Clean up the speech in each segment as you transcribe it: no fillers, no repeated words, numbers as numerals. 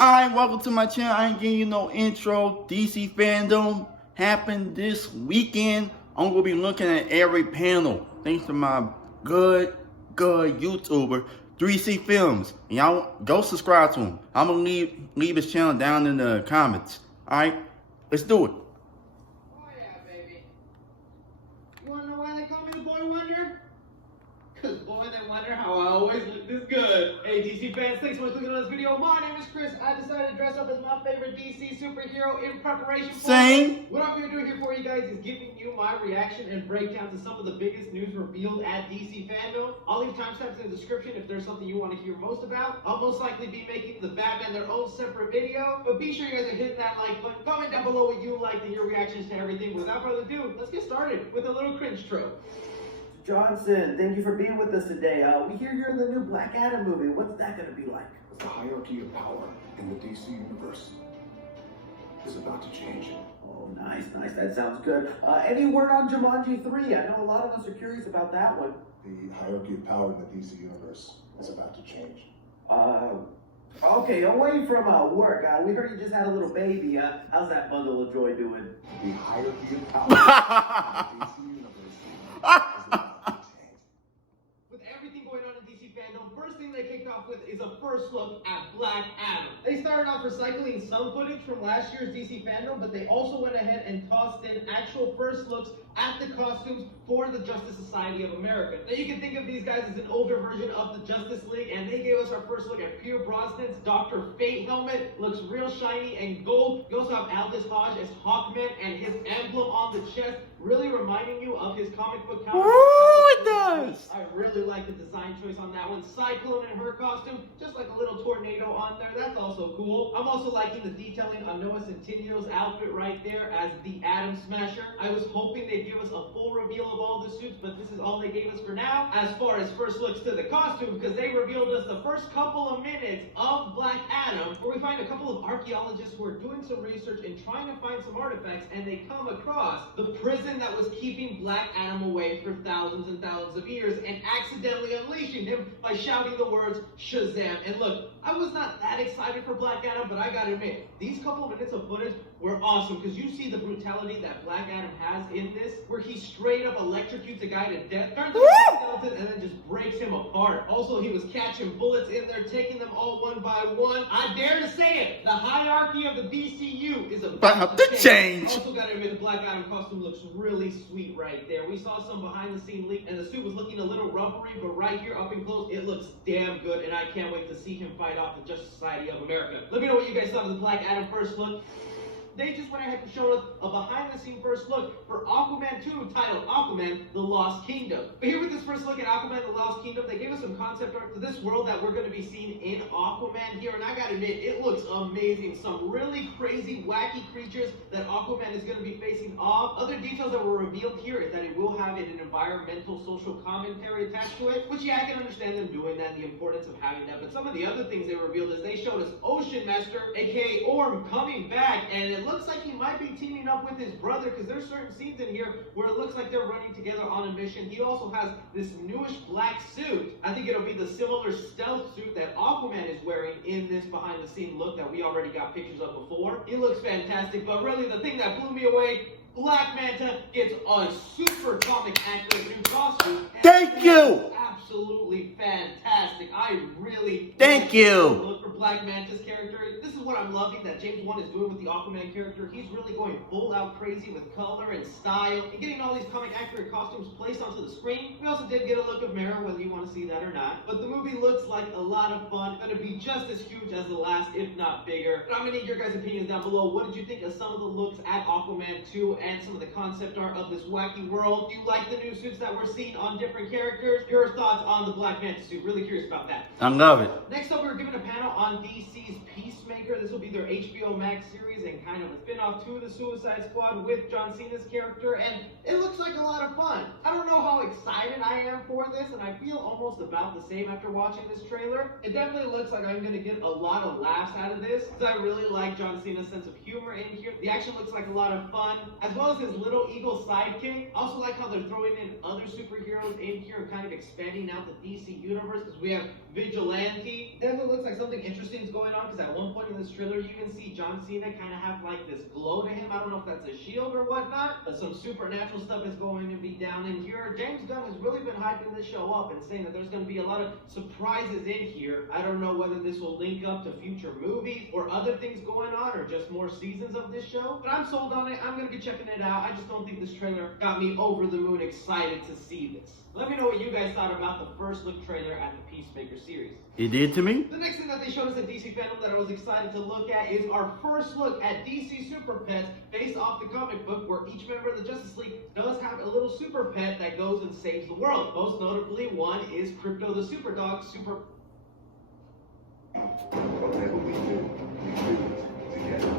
Alright, welcome to my channel. I ain't giving you no intro. DC Fandom happened this weekend. I'm gonna be looking at every panel. Thanks to my good YouTuber, 3C Films. And y'all go subscribe to him. I'm gonna leave his channel down in the comments. Alright, let's do it. Oh yeah, baby. You wanna know why they call me the Boy Wonder? Cause boy, they wonder how I always look this good. Hey DC fans, thanks for clicking on this video. My name is Chris. I decided to dress up as my favorite DC superhero in preparation for Same. What I'm gonna do here for you guys is giving you my reaction and breakdown to some of the biggest news revealed at DC Fandom. I'll leave timestamps in the description if there's something you want to hear most about. I'll most likely be making the Batman their own separate video, but be sure you guys are hitting that like button. Comment down below what you liked and your reactions to everything. Without further ado, let's get started with a little cringe trope. Johnson, thank you for being with us today. We hear you're in the new Black Adam movie. What's that going to be like? The hierarchy of power in the DC universe is about to change. Oh, nice. That sounds good. Any word on Jumanji 3? I know a lot of us are curious about that one. The hierarchy of power in the DC universe is about to change. Okay, away from work. We heard you just had a little baby. How's that bundle of joy doing? The hierarchy of power in the DC universe is about to change. With everything going on in DC Fandom, first thing they kicked off with is a first look at Black Adam. They started off recycling some footage from last year's DC Fandom, but they also went ahead and tossed in actual first looks at the costumes for the Justice Society of America. Now you can think of these guys as an older version of the Justice League, and they gave us our first look at Pierce Brosnan's Dr. Fate helmet. Looks real shiny and gold. You also have Aldous Hodge as Hawkman and his emblem on the chest, really reminding you of his comic book counterpart. Ooh, it does. I really like the design choice on that one. Cyclone in her costume, just like a little tornado on there. That's also cool. I'm also liking the detailing on Noah Centinio's outfit right there as the Atom Smasher. I was hoping they'd give us a full reveal of all the suits, but this is all they gave us for now. As far as first looks to the costume, because they revealed us the first couple of minutes of Black Adam, where we find a couple of archaeologists who are doing some research and trying to find some artifacts, and they come across the prison that was keeping Black Adam away for thousands and thousands of years and accidentally unleashing him by shouting the words Shazam. And look, I was not that excited for Black Adam, but I gotta admit, these couple of minutes of footage were awesome because you see the brutality that Black Adam has in this, where he straight up electrocutes a guy to death, turns him into a skeleton, and then just breaks him apart. Also, he was catching bullets in there, taking them all one by one. I dare to say it, the hierarchy of the DCU is about to change. Also gotta admit, the Black Adam costume looks really sweet right there. We saw some behind the scene leak, and the suit was looking a little rubbery, but right here up and close, it looks damn good, and I can't wait to see him fight off the Justice Society of America. Let me know what you guys thought of the Black Adam first look. They just went ahead and showed us a behind-the-scenes first look for Aquaman 2 titled Aquaman, The Lost Kingdom. But here with this first look at Aquaman, The Lost Kingdom, they gave us some concept art to this world that we're going to be seeing in Aquaman here, and I gotta admit, it looks amazing. Some really crazy, wacky creatures that Aquaman is going to be facing off. Other details that were revealed here is that it will have an environmental social commentary attached to it, which yeah, I can understand them doing that and the importance of having that, but some of the other things they revealed is they showed us Ocean Master, aka Orm, coming back, and it looks like he might be teaming up with his brother because there's certain scenes in here where it looks like they're running together on a mission. He also has this newish black suit. I think it'll be the similar stealth suit that Aquaman is wearing in this behind the scene look that we already got pictures of before. It looks fantastic, but really the thing that blew me away, Black Manta gets a super comic accurate new costume. Thank you. Absolutely fantastic. I really Thank you. Look for Black Manta's character. This is what I'm loving that James Wan is doing with the Aquaman character. He's really going full out crazy with color and style and getting all these comic accurate costumes placed onto the screen. We also did get a look of Mera, whether you want to see that or not. But the movie looks like a lot of fun. Going to be just as huge as the last, if not bigger. But I'm going to need your guys' opinions down below. What did you think of some of the looks at Aquaman 2 and some of the concept art of this wacky world? Do you like the new suits that we're seeing on different characters? Your thoughts on the Black Manta suit? Really curious about that. I love it. Next up, we're given a panel on DC's Peacemaker. This will be their HBO Max series and kind of a spin-off to the Suicide Squad with John Cena's character, and it looks like a lot of fun. I don't know how excited I am for this, and I feel almost about the same after watching this trailer. It definitely looks like I'm going to get a lot of laughs out of this, because I really like John Cena's sense of humor in here. The action looks like a lot of fun, as well as his little eagle sidekick. I also like how they're throwing in other superheroes in here and kind of expanding out the DC universe, because we have Vigilante. Definitely looks like something interesting going on, because at one point in this trailer, you can see John Cena kind of have like this glow to him. I don't know if that's a shield or whatnot, but some supernatural stuff is going to be down in here. James Gunn has really been hyping this show up and saying that there's going to be a lot of surprises in here. I don't know whether this will link up to future movies or other things going on, or just more seasons of this show, but I'm sold on it. I'm going to be checking it out. I just don't think this trailer got me over the moon excited to see this. Let me know what you guys thought about the first look trailer at the Peacemaker series. It did to me. The next thing that they showed us at DC Fandom that I was excited to look at is our first look at DC Super Pets based off the comic book, where each member of the Justice League does have a little super pet that goes and saves the world. Most notably, one is Crypto the Super Dog. Whatever we do together.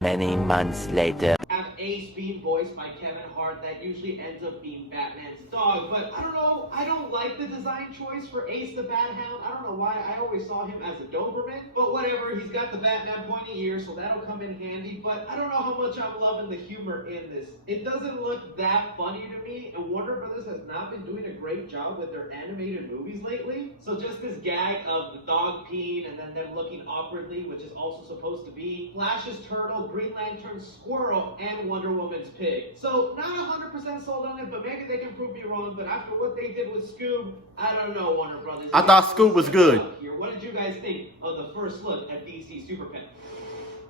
Many months later. Have Ace being voiced by Kevin Hart. That usually ends up being Batman's dog, but I don't know, I don't like the design choice for Ace the Bat Hound. I don't know why, I always saw him as a Doberman, but whatever. He's got the Batman pointy ears, so that'll come in handy, but I don't know how much I'm loving the humor in this. It doesn't look that funny to me, and Warner Brothers has not been doing a great job with their animated movies lately. So just this gag of the dog peeing and then them looking awkwardly, which is also supposed to be Flash's turtle, Green Lantern's squirrel, and Wonder Woman's pig. So not 100% sold on it, but maybe they can prove me wrong. But after what they did with Scoob, I don't know, Warner Brothers. I thought Scoob was good. What did you guys think of the first look at DC Super Pets?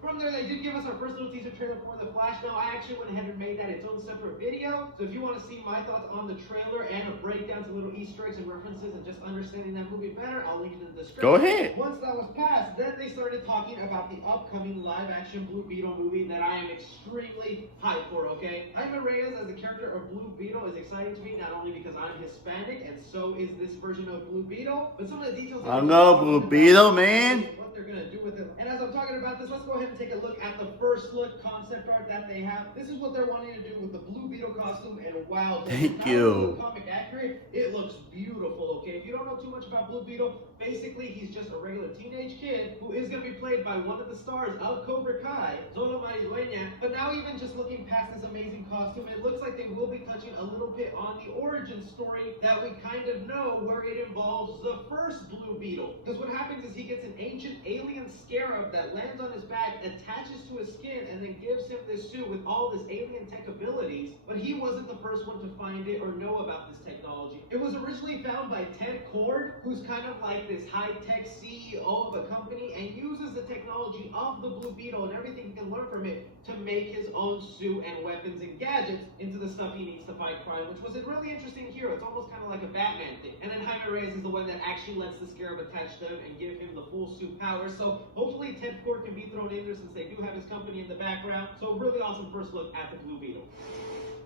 From there, they did give us our first little teaser trailer for The Flash. Now, I actually went ahead and made that its own separate video. So if you want to see my thoughts on the trailer and a breakdown to little Easter eggs and references and just understanding that movie better, I'll link it in the description. Go ahead. Once that was passed, then they started talking about the upcoming live-action Blue Beetle movie that I am extremely hyped for, okay? Jaime Reyes as the character of Blue Beetle is exciting to me, not only because I'm Hispanic, and so is this version of Blue Beetle, but some of the details... I know Blue Beetle, man. What they're going to do with it. And as I'm talking about this, let's go ahead and take a look at the first look concept art that they have. This is what they're wanting to do with the Blue Beetle costume, and wow, thank you. Comic accurate. It looks beautiful, okay? If you don't know too much about Blue Beetle, basically he's just a regular teenage kid who is going to be played by one of the stars of Cobra Kai, Zolo Maridueña. But now, even just looking past this amazing costume, it looks like they will be touching a little bit on the origin story that we kind of know, where it involves the first Blue Beetle. Because what happens is he gets an ancient alien scarab that lands on his back, attaches to his skin, and then gives him this suit with all this alien tech abilities. But he wasn't the first one to find it or know about this technology. It was originally found by Ted Kord, who's kind of like this high-tech CEO of a company, and uses the technology of the Blue Beetle and everything he can learn from it to make his own suit and weapons and gadgets into the stuff he needs to fight crime, which was a really interesting hero. It's almost kind of like a Batman thing. And then Jaime Reyes is the one that actually lets the scarab attach to him and give him the full suit power. So hopefully Ted Kord can be thrown in there, since they do have his company in the background. So really awesome first look at the Blue Beetle.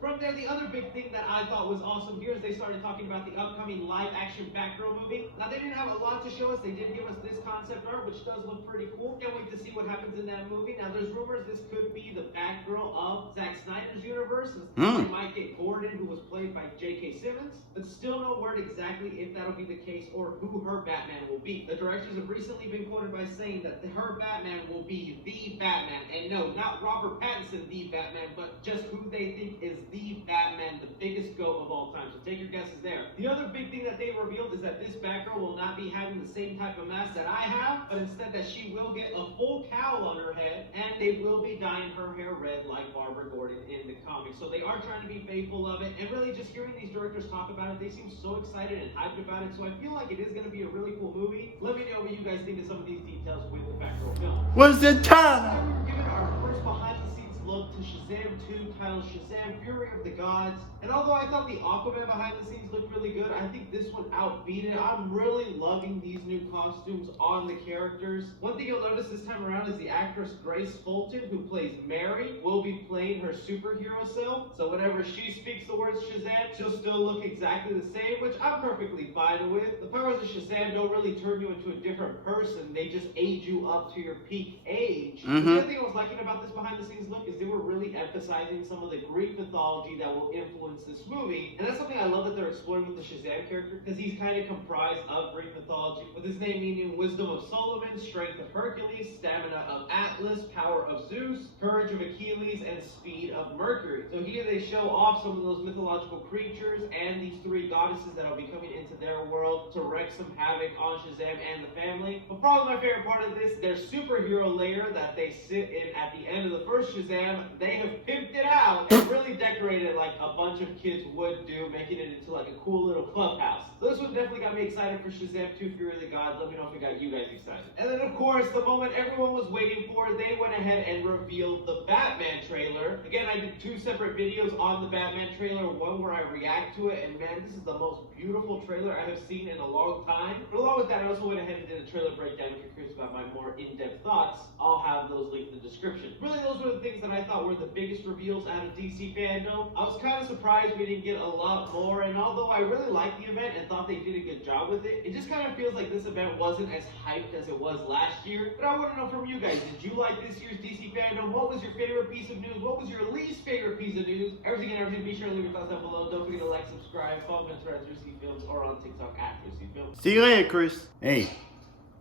From there, the other big thing that I thought was awesome here is they started talking about the upcoming live-action Batgirl movie. Now, they didn't have a lot to show us. They did give us this concept art, which does look pretty cool. Can't wait to see what happens in that movie. Now, there's rumors this could be the Batgirl of Zack Snyder's universe. They might get Gordon, who was played by J.K. Simmons, but still no word exactly if that'll be the case or who her Batman will be. The directors have recently been quoted by saying that her Batman will be the Batman. And no, not Robert Pattinson, the Batman, but just who they think is the Batman, the biggest goat of all time. So take your guesses there. The other big thing that they revealed is that this Batgirl will not be having the same type of mask that I have, but instead that she will get a full cowl on her head, and they will be dyeing her hair red like Barbara Gordon in the comics. So they are trying to be faithful of it, and really just hearing these directors talk about it, they seem so excited and hyped about it. So I feel like it is going to be a really cool movie. Let me know what you guys think of some of these details with the Batgirl film. What's the time? We were given our first behind-the-scenes look to Shazam 2, titled Shazam Fury of the Gods. And although I thought the Aquaman behind the scenes looked really good, I think this one outbeat it. I'm really loving these new costumes on the characters. One thing you'll notice this time around is the actress Grace Fulton, who plays Mary, will be playing her superhero self. So whenever she speaks the words Shazam, she'll still look exactly the same, which I'm perfectly fine with. The powers of Shazam don't really turn you into a different person. They just age you up to your peak age. The other thing I was liking about this behind the scenes look is they were really emphasizing some of the Greek mythology that will influence this movie. And that's something I love that they're exploring with the Shazam character, because he's kind of comprised of Greek mythology, with his name meaning wisdom of Solomon, strength of Hercules, stamina of Atlas, power of Zeus, courage of Achilles, and speed of Mercury. So here they show off some of those mythological creatures and these three goddesses that will be coming into their world to wreak some havoc on Shazam and the family. But probably my favorite part of this, their superhero lair that they sit in at the end of the first Shazam, they have pimped it out and really decorated it like a bunch of kids would do, making it into like a cool little clubhouse. So this one definitely got me excited for Shazam 2: Fury of the Gods. Let me know if it got you guys excited. And then of course, the moment everyone was waiting for, they went ahead and revealed the Batman trailer. Again, I did 2 separate videos on the Batman trailer, one where I react to it, and man, this is the most beautiful trailer I have seen in a long time. But along with that, I also went ahead and did a trailer breakdown. If you're curious about my more in-depth thoughts, I'll have those linked in the description. Really, those were the things that I thought were the biggest reveals out of DC Fandom. I was kind of surprised we didn't get a lot more, and although I really liked the event and thought they did a good job with it, it just kind of feels like this event wasn't as hyped as it was last year. But I want to know from you guys, did you like this year's DC Fandom? What was your favorite piece of news? What was your least favorite piece of news? Everything and everything, be sure to leave your thoughts down below. Don't forget to like, subscribe, follow me on Twitter at Films, or on TikTok at Films. See you later, Chris. Hey,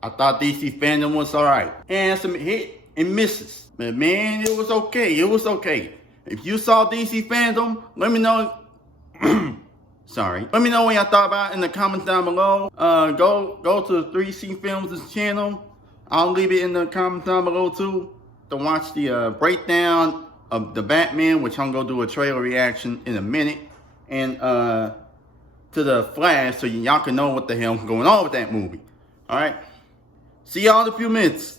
I thought DC Fandom was alright. And some hit and misses. But man, it was okay. It was okay. If you saw DC Fandom, let me know. Sorry. Let me know what y'all thought about it in the comments down below. Go to 3C Films' channel. I'll leave it in the comments down below too, to watch the breakdown of the Batman, which I'm gonna do a trailer reaction in a minute, and to the Flash, so y'all can know what the hell is going on with that movie. All right. See y'all in a few minutes.